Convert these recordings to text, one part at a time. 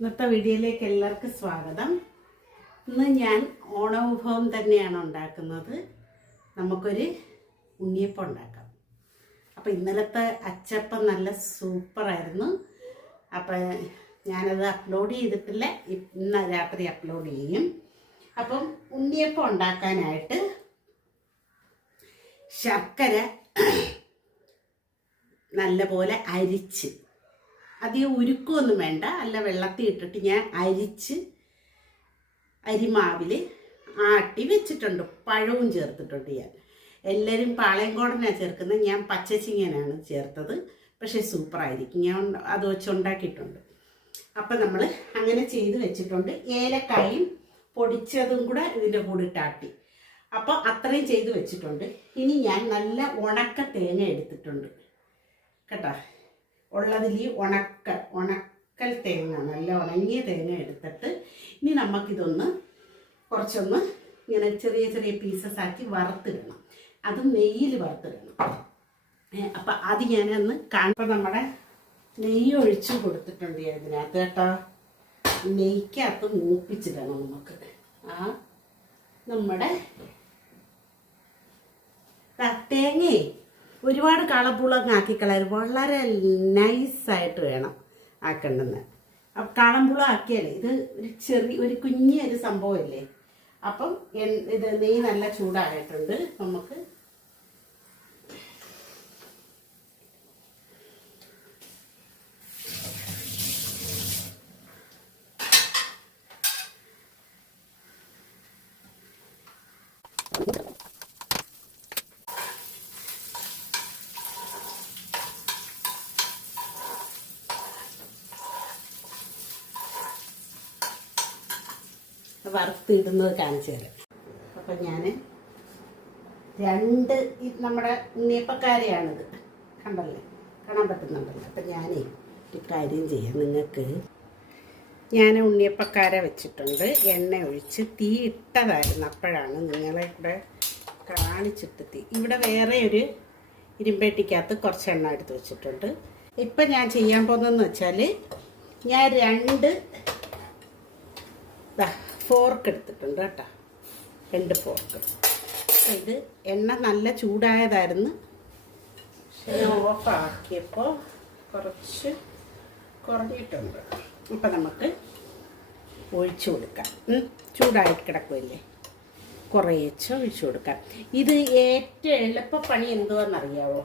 ഇന്നത്തെ വീഡിയോയിലേക്ക് എല്ലാവർക്കും സ്വാഗതം. ഇന്ന് ഞാൻ ഓണവിഭവം തന്നെയാണ് ഉണ്ടാക്കുന്നത്. നമുക്കൊരു ഉണ്ണിയപ്പം ഉണ്ടാക്കാം. അപ്പോൾ ഇന്നലത്തെ അച്ചപ്പം നല്ല സൂപ്പറായിരുന്നു. അപ്പം ഞാനത് അപ്ലോഡ് ചെയ്തിട്ടില്ല, ഇന്ന് രാത്രി അപ്ലോഡ് ചെയ്യും. അപ്പം ഉണ്ണിയപ്പം ഉണ്ടാക്കാനായിട്ട് ശർക്കര നല്ലപോലെ അരിച്ച്, അധികം ഉരുക്കൊന്നും വേണ്ട, അല്ല വെള്ളത്തിൽ ഇട്ടിട്ട് ഞാൻ അരിച്ച് അരിമാവിൽ ആട്ടി വെച്ചിട്ടുണ്ട്. പഴവും ചേർത്തിട്ടുണ്ട്. ഞാൻ എല്ലാവരും പാളയംകോടനാണ് ചേർക്കുന്നത്, ഞാൻ പച്ചച്ചിങ്ങനാണ് ചേർത്തത്. പക്ഷേ സൂപ്പറായിരിക്കും, ഞാൻ അത് വെച്ച് ഉണ്ടാക്കിയിട്ടുണ്ട്. അപ്പം നമ്മൾ അങ്ങനെ ചെയ്ത് വെച്ചിട്ടുണ്ട്. ഏലക്കായും പൊടിച്ചതും കൂടെ ഇതിൻ്റെ കൂടെ ഇട്ടാട്ടി. അപ്പോൾ അത്രയും ചെയ്ത് വെച്ചിട്ടുണ്ട്. ഇനി ഞാൻ നല്ല ഉണക്ക തേങ്ങ എടുത്തിട്ടുണ്ട് കേട്ടോ. ഉള്ളതിൽ ഉണക്കൽ തേങ്ങ, നല്ല ഉണങ്ങിയ തേങ്ങ എടുത്തിട്ട് ഇനി നമുക്കിതൊന്ന് കുറച്ചൊന്ന് ഇങ്ങനെ ചെറിയ ചെറിയ പീസസ് ആക്കി വറുത്തിടണം. അത് നെയ്യിൽ വറുത്തിടണം. അപ്പം അത് ഞാനൊന്ന് കാണുമ്പോൾ നമ്മുടെ നെയ്യ് ഒഴിച്ച് കൊടുത്തിട്ടുണ്ട് അതിനകത്ത് കേട്ടോ. നെയ്ക്കകത്ത് മൂപ്പിച്ചിടണം നമുക്ക്. നമ്മുടെ തേങ്ങയെ ഒരുപാട് കാളമ്പൂളങ്ങ് ആക്കിക്കളയാൻ, വളരെ നൈസായിട്ട് വേണം ആക്കേണ്ടത്. അപ്പം കാളമ്പൂളം ആക്കിയാലേ ഇത് ഒരു കുഞ്ഞൊരു സംഭവമല്ലേ. അപ്പം ഇത് നെയ്യ് നല്ല ചൂടായിട്ടുണ്ട്. നമുക്ക് വറുത്തിടുന്നത് കാണിച്ചു തരാം. അപ്പം ഞാൻ നമ്മുടെ ഉണ്ണിയപ്പക്കാരെയാണിത്, കണ്ടല്ലേ, കാണാൻ പറ്റുന്നുണ്ടല്ലോ. അപ്പം ഞാനേ ഒരു കാര്യം ചെയ്യാം. നിങ്ങൾക്ക് ഞാൻ ഉണ്ണിയപ്പക്കാര വെച്ചിട്ടുണ്ട്. എണ്ണ ഒഴിച്ച് തീ ഇട്ടതായിരുന്നു, അപ്പോഴാണ് നിങ്ങളെ കൂടെ കാണിച്ചിട്ട് ഇവിടെ വേറെ ഒരു ഇരുമ്പേട്ടിക്കകത്ത് കുറച്ച് എണ്ണ എടുത്ത് വെച്ചിട്ടുണ്ട്. ഇപ്പം ഞാൻ ചെയ്യാൻ പോകുന്നതെന്ന് വെച്ചാൽ ഞാൻ 2 ഫോർക്ക് എടുത്തിട്ടുണ്ട് കേട്ടോ, 2 ഫോർക്ക്. ഇത് എണ്ണ നല്ല ചൂടായതായിരുന്നു, പക്ഷെ ഞാൻ ഓഫാക്കിയപ്പോൾ കുറച്ച് കുറഞ്ഞിട്ടുണ്ട്. ഇപ്പം നമുക്ക് ഒഴിച്ചു കൊടുക്കാം. ചൂടായിട്ട് കിടക്കുമല്ലേ, കുറേച്ച് ഒഴിച്ചു കൊടുക്കാം. ഇത് ഏറ്റവും എളുപ്പപ്പണി എന്തുവാണെന്നറിയാവോ?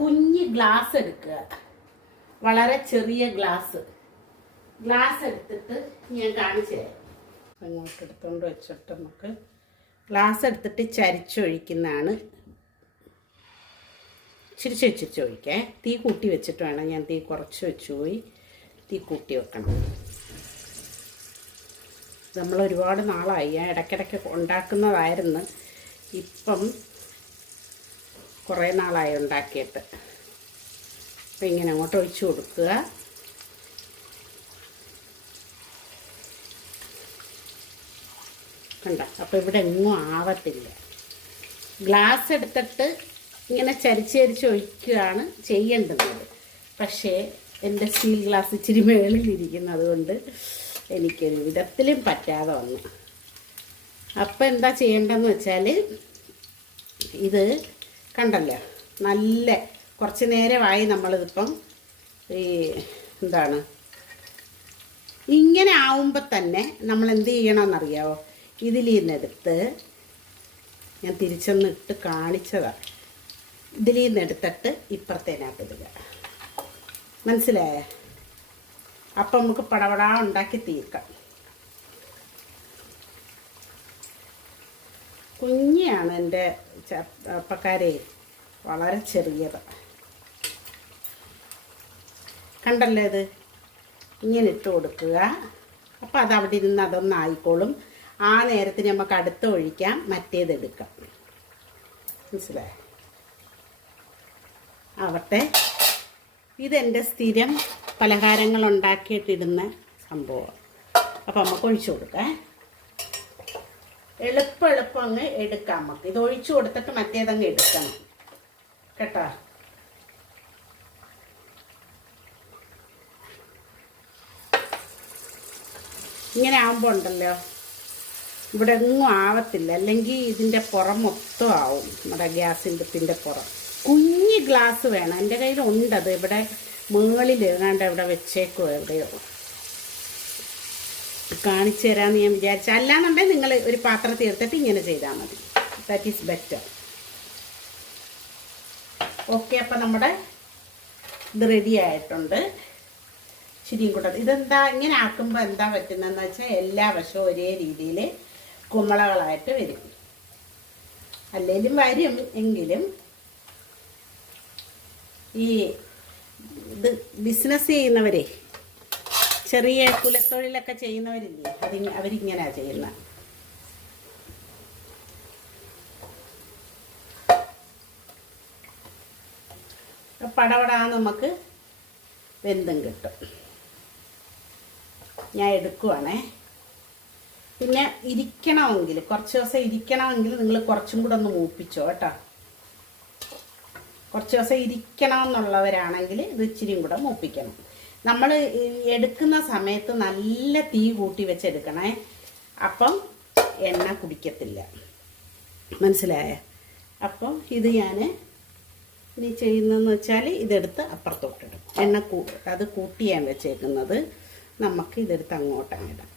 കുഞ്ഞ് ഗ്ലാസ് എടുക്കുക, വളരെ ചെറിയ ഗ്ലാസ് എടുത്തിട്ട് ഞാൻ കാണിച്ചു തരാം. അങ്ങോട്ട് എടുത്തുകൊണ്ട് വെച്ചിട്ട് നമുക്ക് ഗ്ലാസ് എടുത്തിട്ട് ചരിച്ചൊഴിക്കുന്നതാണ്. ചിരിച്ചൊഴിക്കേ. തീ കൂട്ടി വെച്ചിട്ട് വേണം. ഞാൻ തീ കുറച്ച് വെച്ച് പോയി, തീ കൂട്ടി വെക്കണം. നമ്മൾ ഒരുപാട് നാളായി ഇടയ്ക്കിടയ്ക്ക് ഉണ്ടാക്കുന്നതായിരുന്നു. ഇപ്പം കുറേ നാളായി ഉണ്ടാക്കിയിട്ട്. അപ്പം ഇങ്ങനെ അങ്ങോട്ട് ഒഴിച്ചു കൊടുക്കുക. കണ്ട, അപ്പോൾ ഇവിടെ എങ്ങും ആവത്തില്ല. ഗ്ലാസ് എടുത്തിട്ട് ഇങ്ങനെ ചരിച്ച് ഒഴിക്കുകയാണ് ചെയ്യേണ്ടത്. പക്ഷേ എൻ്റെ സ്റ്റീൽ ഗ്ലാസ് ഇച്ചിരി മേളിലിരിക്കുന്നത് കൊണ്ട് എനിക്കൊരു വിധത്തിലും പറ്റാതെ വന്നു. അപ്പം എന്താ ചെയ്യേണ്ടതെന്ന് വെച്ചാൽ, ഇത് കണ്ടല്ലോ, നല്ല കുറച്ച് നേരമായി നമ്മളിതിപ്പം ഇങ്ങനെ ആവുമ്പോൾ തന്നെ നമ്മൾ എന്ത് ചെയ്യണമെന്നറിയാമോ? ഇതിൽ നിന്നെടുത്ത് ഞാൻ തിരിച്ചൊന്നിട്ട് കാണിച്ചതാണ്. ഇതിൽ നിന്നെടുത്തിട്ട് ഇപ്പുറത്തേനകത്ത് ഇടുക. മനസ്സിലായേ? അപ്പം നമുക്ക് പടപടാ ഉണ്ടാക്കി തീർക്കാം. കുഞ്ഞാണ് എൻ്റെ അപ്പക്കാരെ, വളരെ ചെറിയത്. കണ്ടല്ലേ, ഇത് ഇങ്ങനെ ഇട്ട് കൊടുക്കുക. അപ്പം അതവിടെ ഇരുന്ന് അതൊന്നായിക്കോളും. ആ നേരത്തിന് നമുക്ക് അടുത്ത് ഒഴിക്കാം, മറ്റേതെടുക്കാം. മനസ്സിലായോ? ആവട്ടെ. ഇതെൻ്റെ സ്ഥിരം പലഹാരങ്ങൾ ഉണ്ടാക്കിയിട്ടിടുന്ന സംഭവം. അപ്പം നമുക്ക് ഒഴിച്ചു കൊടുക്കാം. എളുപ്പം അങ്ങ് എടുക്കാം. നമുക്ക് ഇത് ഒഴിച്ചു കൊടുത്തിട്ട് മറ്റേതങ്ങ് എടുക്കണം കേട്ടോ. ഇങ്ങനെ ആകുമ്പോൾ ഉണ്ടല്ലോ ഇവിടെ ഒന്നും ആവത്തില്ല, അല്ലെങ്കിൽ ഇതിൻ്റെ പുറം മൊത്തം ആവും. നമ്മുടെ ഗ്യാസിൻ്റെ പുറം കുഞ്ഞ് ഗ്ലാസ് വേണം. എൻ്റെ കയ്യിലുണ്ടത്, ഇവിടെ മുകളിൽ ഏതാണ്ട് ഇവിടെ വെച്ചേക്കോ എവിടെയോ, കാണിച്ചു തരാമെന്ന് ഞാൻ വിചാരിച്ചു. അല്ലാന്നുണ്ടെങ്കിൽ നിങ്ങൾ ഒരു പാത്രത്തിൽ എടുത്തിട്ട് ഇങ്ങനെ ചെയ്താൽ മതി. That is better. ഓക്കെ, അപ്പം നമ്മുടെ ഇത് റെഡി ആയിട്ടുണ്ട്. ശരിയും കൂടെ ഇതെന്താ ഇങ്ങനെ ആക്കുമ്പോൾ എന്താ പറ്റുന്നതെന്ന് വെച്ചാൽ എല്ലാ വശവും ഒരേ രീതിയിൽ കുമ്പളകളായിട്ട് വരും. അല്ലെങ്കിലും വരും, എങ്കിലും ഈ ഇത് ബിസിനസ് ചെയ്യുന്നവരെ, ചെറിയ കുലത്തൊഴിലൊക്കെ ചെയ്യുന്നവരില്ലേ, അവരിങ്ങനെയാണ് ചെയ്യുന്നത്. പടപടാ നമുക്ക് വെന്തും കിട്ടും. ഞാൻ എടുക്കുവാണേ. പിന്നെ ഇരിക്കണമെങ്കിൽ, കുറച്ച് ദിവസം ഇരിക്കണമെങ്കിൽ നിങ്ങൾ കുറച്ചും കൂടെ ഒന്ന് മൂപ്പിച്ചോ കേട്ടോ. കുറച്ച് ദിവസം ഇരിക്കണം എന്നുള്ളവരാണെങ്കിൽ ഇത് ഇച്ചിരിയും കൂടെ മൂപ്പിക്കണം. നമ്മൾ എടുക്കുന്ന സമയത്ത് നല്ല തീ കൂട്ടി വെച്ചെടുക്കണേ, അപ്പം എണ്ണ കുടിക്കത്തില്ല. മനസ്സിലായ? അപ്പം ഇത് ഞാൻ ഇനി ചെയ്യുന്നതെന്ന് വെച്ചാൽ ഇതെടുത്ത് അപ്പുറത്തോട്ടിടും. എണ്ണ അത് കൂട്ടിയാൻ വെച്ചേക്കുന്നത്, നമുക്ക് ഇതെടുത്ത് അങ്ങോട്ടങ്ങിടാം.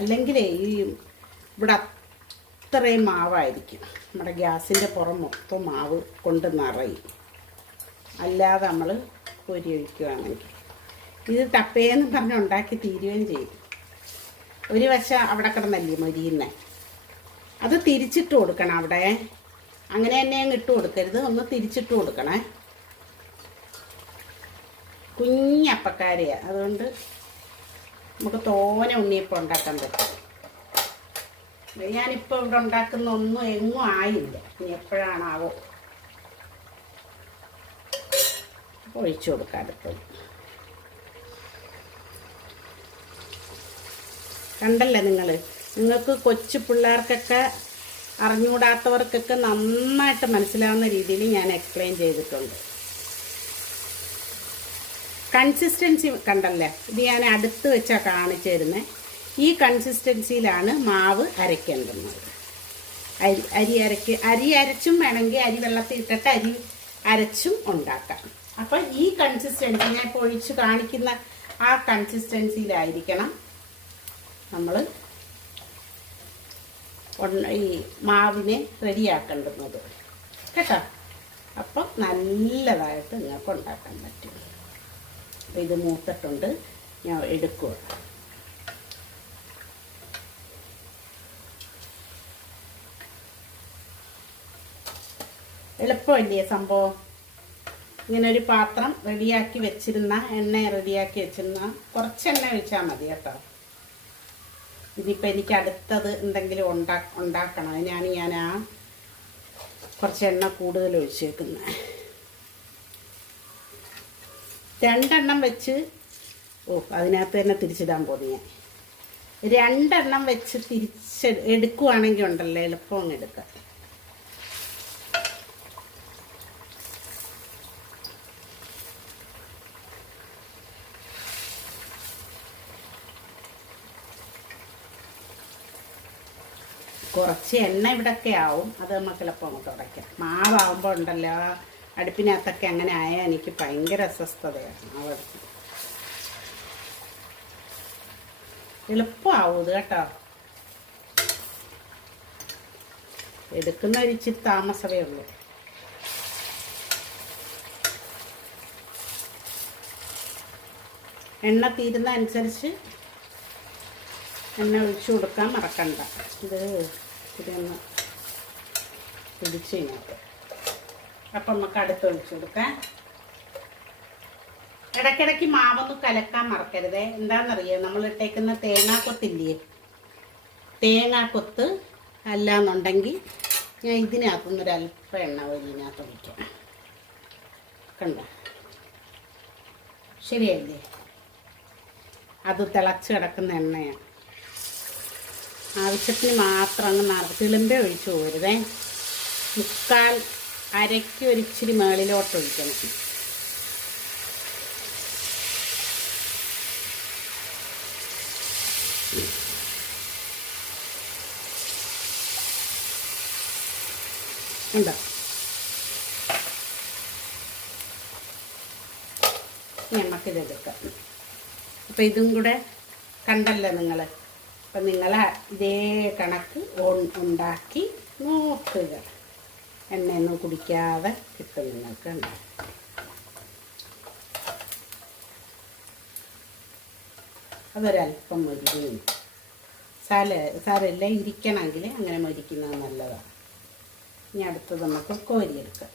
അല്ലെങ്കിൽ ഈ ഇവിടെ അത്രയും മാവായിരിക്കും, നമ്മുടെ ഗ്യാസിൻ്റെ പുറം മൊത്തം മാവ് കൊണ്ട് നിറയും. അല്ലാതെ നമ്മൾ പൊരി ഒഴിക്കുകയാണെങ്കിൽ ഇത് തപ്പേന്ന് പറഞ്ഞ് ഉണ്ടാക്കി തീരുകയും ചെയ്യും. ഒരു വശം അവിടെ കിടന്നല്ലേ മൊരിയുന്നേ, അത് തിരിച്ചിട്ട് കൊടുക്കണം. അവിടെ അങ്ങനെ തന്നെ അങ്ങ് ഇട്ട് കൊടുക്കരുത്, ഒന്ന് തിരിച്ചിട്ട് കൊടുക്കണേ. കുഞ്ഞപ്പക്കാരിയാണ്, അതുകൊണ്ട് നമുക്ക് തോനെ ഉണ്ണിയപ്പം ഉണ്ടാക്കാൻ പറ്റും. ഞാനിപ്പോൾ ഇവിടെ ഉണ്ടാക്കുന്ന ഒന്നും എങ്ങും ആയില്ല, ഇനി എപ്പോഴാണാവോ ഒഴിച്ചു കൊടുക്കാം അടുത്തത്. കണ്ടല്ലേ നിങ്ങൾക്ക് കൊച്ചു പിള്ളേർക്കൊക്കെ അറിഞ്ഞുകൂടാത്തവർക്കൊക്കെ നന്നായിട്ട് മനസ്സിലാവുന്ന രീതിയിൽ ഞാൻ എക്സ്പ്ലെയിൻ ചെയ്തിട്ടുണ്ട്. കൺസിസ്റ്റൻസി കണ്ടല്ലേ, ഇത് ഞാൻ അടുത്ത് വെച്ചാൽ കാണിച്ചു തരുന്നത്. ഈ കൺസിസ്റ്റൻസിയിലാണ് മാവ് അരയ്ക്കേണ്ടുന്നത്. അരി അരച്ചും വേണമെങ്കിൽ അരി വെള്ളത്തിൽ ഇട്ടിട്ട് അരി അരച്ചും ഉണ്ടാക്കാം. അപ്പം ഈ കൺസിസ്റ്റൻസി ഞാൻ ഇപ്പോൾ ഒഴിച്ച് കാണിക്കുന്ന ആ കൺസിസ്റ്റൻസിയിലായിരിക്കണം നമ്മൾ ഈ മാവിനെ റെഡിയാക്കേണ്ടുന്നത് കേട്ടോ. അപ്പം നല്ലതായിട്ട് നിങ്ങൾക്ക് ഉണ്ടാക്കാൻ പറ്റും. അപ്പോൾ ഇത് മൂത്തിട്ടുണ്ട്, ഞാൻ എടുക്കുക. എളുപ്പമല്ലേ സംഭവം? ഇങ്ങനെ ഒരു പാത്രം റെഡിയാക്കി വെച്ചിരുന്ന, എണ്ണ റെഡിയാക്കി വെച്ചിരുന്ന കുറച്ച് എണ്ണ ഒഴിച്ചാൽ മതി കേട്ടോ. ഇനിയിപ്പോൾ എനിക്ക് അടുത്തത് എന്തെങ്കിലും ഉണ്ടാക്കണം, അതിനാണ് ഞാൻ ആ കുറച്ച് എണ്ണ കൂടുതൽ ഒഴിച്ചേക്കുന്നത്. 2 എണ്ണം വെച്ച്, അതിനകത്ത് തന്നെ തിരിച്ചിടാൻ പോകുന്നു ഞാൻ. 2 എണ്ണം വെച്ച് എടുക്കുവാണെങ്കിൽ ഉണ്ടല്ലോ എളുപ്പം അങ്ങ് എടുക്കാം. കുറച്ച് എണ്ണ ഇവിടെയൊക്കെ ആവും, അത് നമുക്ക് എളുപ്പം അങ്ങോട്ട് ഉടയ്ക്കാം. മാവാകുമ്പോൾ ഉണ്ടല്ലോ അടുപ്പിനകത്തൊക്കെ അങ്ങനെ ആയാൽ എനിക്ക് ഭയങ്കര അസ്വസ്ഥതയാണ്. മാവെടുത്ത് എളുപ്പമാവും ഇത് കേട്ടോ. എടുക്കുന്ന ഒരു ഇച്ചിരി താമസമേ ഉള്ളൂ. എണ്ണ തീരുന്ന അനുസരിച്ച് എണ്ണ ഒഴിച്ചു കൊടുക്കാൻ മറക്കണ്ട. ഇത് ഇതൊന്ന് പിടിച്ച് കഴിഞ്ഞാൽ അപ്പം നമുക്ക് അടുത്ത് ഒഴിച്ചു കൊടുക്കാം. ഇടയ്ക്കിടയ്ക്ക് മാവൊന്ന് കലക്കാൻ മറക്കരുതേ. എന്താണെന്നറിയാം, നമ്മൾ ഇട്ടേക്കുന്ന തേങ്ങാക്കൊത്തില്ലേ, തേങ്ങാക്കൊത്ത് അല്ലാന്നുണ്ടെങ്കിൽ ഞാൻ ഇതിനകത്തുനിന്നൊരല്പം എണ്ണ ഇതിനകത്ത് ഒഴിക്കാം. കണ്ട ശരിയല്ലേ? അത് തിളച്ച് കിടക്കുന്ന എണ്ണയാണ്. ആവശ്യത്തിന് മാത്രം അങ്ങ് തിളുമ്പേ ഒഴിച്ചു പോരുതേ. 3/4 അരയ്ക്ക് ഒരിച്ചിരി മേളിലോട്ട് ഒഴിക്കണം. ഉണ്ടോ? നമുക്കിതെടുക്കാം. അപ്പോൾ ഇതും കൂടെ കണ്ടല്ലോ നിങ്ങൾ. അപ്പം നിങ്ങൾ ഇതേ കണക്ക് ഉണ്ടാക്കി നോക്കുക. എണ്ണയൊന്നും കുടിക്കാതെ കിട്ടും നിങ്ങൾക്ക്. അതൊരല്പം മൊരിക്കും. സാരമില്ല, ഇരിക്കണമെങ്കിൽ അങ്ങനെ മൊരിക്കുന്നത് നല്ലതാണ്. ഇനി അടുത്തത് നമുക്ക് കോരിയെടുക്കാം.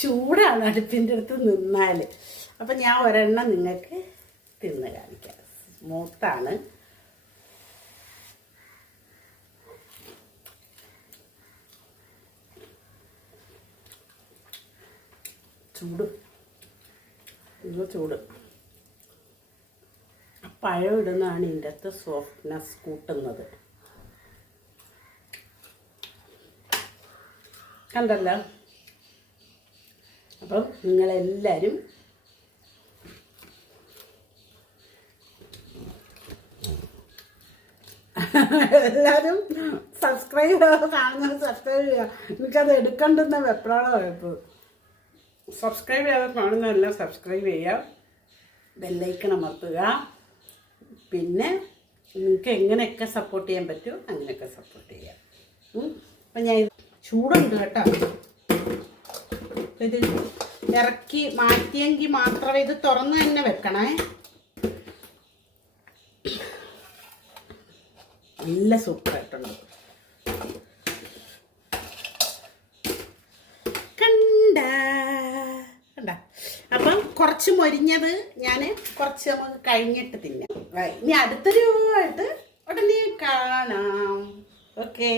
ചൂടാണ് അടുപ്പിൻ്റെ അടുത്ത് നിന്നാൽ. അപ്പം ഞാൻ ഒരെണ്ണം നിങ്ങൾക്ക് തിന്ന് കാണിക്കാം. സ്മൂത്താണ്. ചൂട്, ഇത് ചൂട്. പഴം ഇടുന്നതാണ് ഇതിൻ്റെ അകത്ത് സോഫ്റ്റ്നെസ് കൂട്ടുന്നത്. കണ്ടല്ലോ. അപ്പം നിങ്ങളെല്ലാവരും സബ്സ്ക്രൈബ് കാണുന്നത് സബ്സ്ക്രൈബ് ചെയ്യുക. എനിക്കത് എടുക്കണ്ടെന്ന വെപ്രാളമാണ്. ഇപ്പോൾ സബ്സ്ക്രൈബ് ചെയ്യാതെ കാണുന്നതെല്ലാം സബ്സ്ക്രൈബ് ചെയ്യുക, ബെല്ലൈക്കൺ അമർത്തുക. പിന്നെ നിങ്ങൾക്ക് എങ്ങനെയൊക്കെ സപ്പോർട്ട് ചെയ്യാൻ പറ്റുമോ അങ്ങനെയൊക്കെ സപ്പോർട്ട് ചെയ്യാം. അപ്പം ഞാൻ ചൂടുണ്ട് കേട്ടോ. ഇത് ഇറക്കി മാറ്റിയെങ്കിൽ മാത്രമേ ഇത് തുറന്ന് തന്നെ വെക്കണേ. നല്ല സൂപ്പറായിട്ടുണ്ട്. കണ്ട. അപ്പം കുറച്ച് മൊരിഞ്ഞത് ഞാൻ കുറച്ച് നമുക്ക് കഴിഞ്ഞിട്ട് തിന്നാം. ഇനി അടുത്തൊരു ആയിട്ട് ഉടനെ കാണാം. ഓക്കെ.